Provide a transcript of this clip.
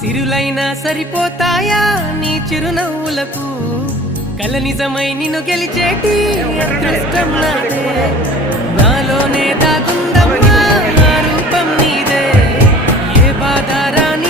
సిరులైనా సరిపోతాయా నీ చిరునవ్వులకు కల నిజమై నిన్ను గెలిచేటి అదృష్టం నాదే నాలోనే దాగుందమ్మా రూపం నీదే ఏ బాధ రాని